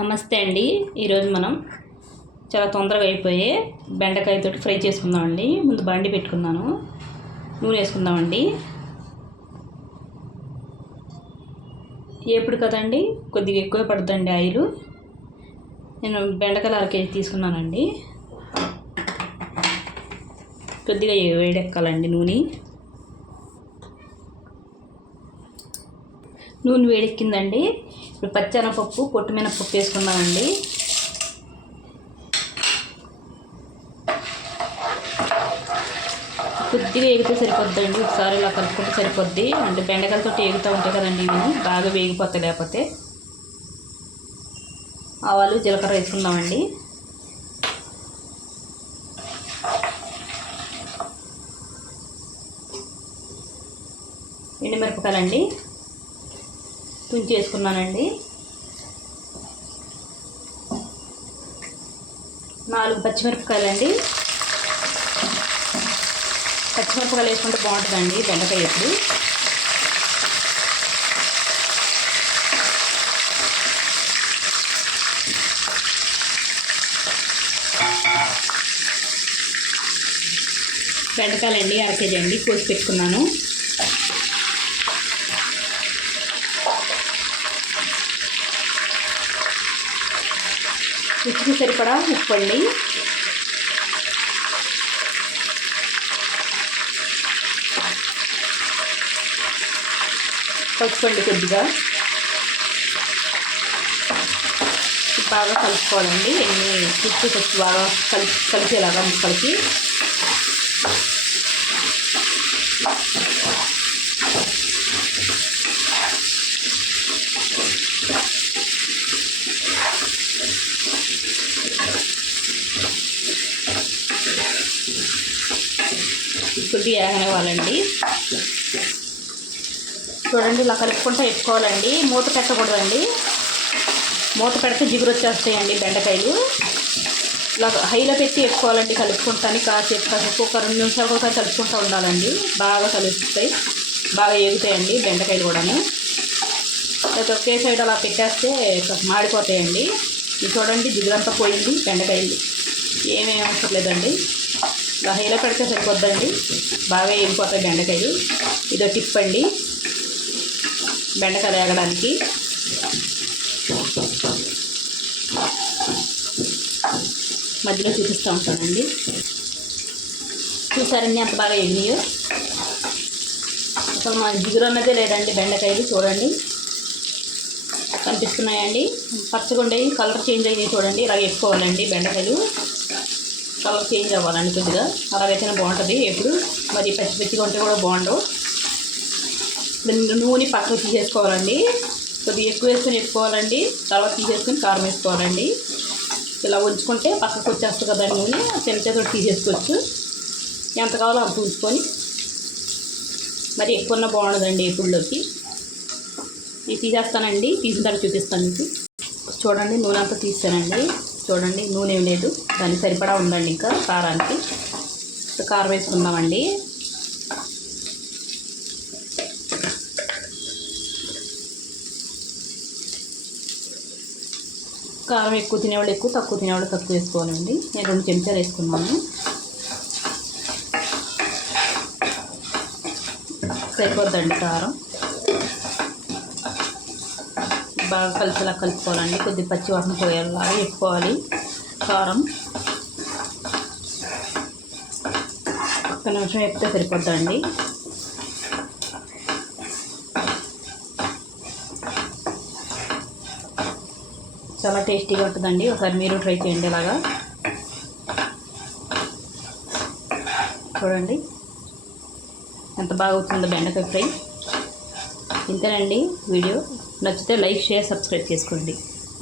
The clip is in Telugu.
నమస్తే అండి. ఈరోజు మనం చాలా తొందరగా అయిపోయే బెండకాయతో ఫ్రై చేసుకుందామండి. ముందు బండి పెట్టుకున్నాను, నూనె వేసుకుందామండి. ఎప్పుడు కదండి కొద్దిగా ఎక్కువ పడుతుందండి ఆయిల్. నేను బెండకాయలు 1 కేజీ తీసుకున్నానండి. కొద్దిగా వేడెక్కాలండి నూనె వేడెక్కిందండి. ఇప్పుడు పచ్చెనపప్పు, పొట్టుమినపప్పు వేసుకుందామండి. కొద్దిగా ఎగితే సరిపోద్దండి. ఒకసారి ఇలా కలుపుకుంటే సరిపోద్ది. అంటే బెండకాయలతో ఎగుతూ ఉంటాయి కదండి, ఇవి బాగా వేగిపోతాయి. లేకపోతే ఆవాలు, జీలకర్ర వేసుకుందామండి. ఎండుమిరపకాయలండి తుంచి వేసుకున్నానండి. 4 పచ్చిమిరపకాయలండి. పచ్చిమిరపకాయలు వేసుకుంటే బాగుంటుందండి బెండకాయ ఎప్పుడు. బెండకాయలండి 1 కేజీ అండి, కోసి పెట్టుకున్నాను. రుచికి సరిపడా ఉప్పు అండి. పసుపు అండి కొద్దిగా. బాగా కలుపుకోవాలండి. ఉప్పు పసుపు బాగా కలిసేలాగా ముక్కలకి. కొద్దిగా ఏగనివ్వాలండి. చూడండి, ఇలా కలుపుకుంటూ పెట్టుకోవాలండి. మూత పెట్టకూడదండి. మూత పెడితే జిగురు వచ్చేస్తాయండి బెండకాయలు. ఇలా హైలో పెట్టి పెట్టుకోవాలండి. కలుపుకుంటాను కాసేపు ఒక 2 నిమిషాలకు ఒకసారి కలుపుకుంటూ ఉండాలండి. బాగా కలుస్తాయి, బాగా ఏగుతాయండి బెండకాయలు కూడాను. లేకపోతే ఒకే సైడ్ అలా పెట్టేస్తే మాడిపోతాయండి. ఇది చూడండి, జిగురంతా పోయింది. బెండకాయలు ఏమేమి అవసరం లేదండి. ఇలా హైలో పెడితే సరిపోద్దండి. బాగా ఏగిపోతాయి బెండకాయలు. ఇదో టిప్ అండి బెండకాయలు వేగడానికి. మధ్యలో చూపిస్తూ ఉంటానండి. చూసారండి ఎంత బాగా ఎగినాయో. అసలు మన జిగురు అన్నదే లేదండి బెండకాయలు. చూడండి, కనిపిస్తున్నాయండి. పచ్చగా ఉండేవి, కలర్ చేంజ్ అయ్యాయి. చూడండి, ఇలా వేసుకోవాలండి బెండకాయలు. కలర్ చేంజ్ అవ్వాలండి కొద్దిగా. అలాగైతేనే బాగుంటుంది. ఎప్పుడు మరి పచ్చిగా ఉంటే కూడా బాగుండవు. నూనె పక్కకు తీసేసుకోవాలండి. కొద్దిగా ఎక్కువ వేసుకొని వేసుకోవాలండి. తర్వాత తీసేసుకొని కారం వేసుకోవాలండి. ఇలా ఉంచుకుంటే పక్కకు వచ్చేస్తుంది కదండి నూనె. చెంచాతో తీసేసుకోవచ్చు. ఎంత కావాలో అంత ఉంచుకొని. మరి ఎక్కువ బాగుండదండి ఎప్పుడులోకి. ఇది తీసేస్తానండి. తీసిన తర్వాత చూపిస్తాను మీకు. చూడండి, నూనె అంతా తీసానండి. చూడండి, నూనె ఏం లేదు. దానికి సరిపడా ఉందండి. ఇంకా కారానికి కారం వేసుకుందామండి. కారం ఎక్కువ తినేవాళ్ళు ఎక్కువ, తక్కువ తినేవాళ్ళు తక్కువ వేసుకోవాలండి. నేను 2 చెంచాలు వేసుకున్నాను. సరిపోద్దండి కారం. బాగా కలిసేలా కలుపుకోవాలండి. కొద్దిగా పచ్చి వాసన పోయేలాగా వేసుకోవాలి కారం. ఒక్క నిమిషం వేపితే సరిపోద్దండి. చాలా టేస్టీగా ఉంటుందండి. ఒకసారి మీరు ట్రై చేయండి. ఇలాగా చూడండి ఎంత బాగా అవుతుందో బెండకాయ ఫ్రై. ఇంతేనండి వీడియో. నచ్చితే లైక్, షేర్, సబ్స్క్రైబ్ చేసుకోండి.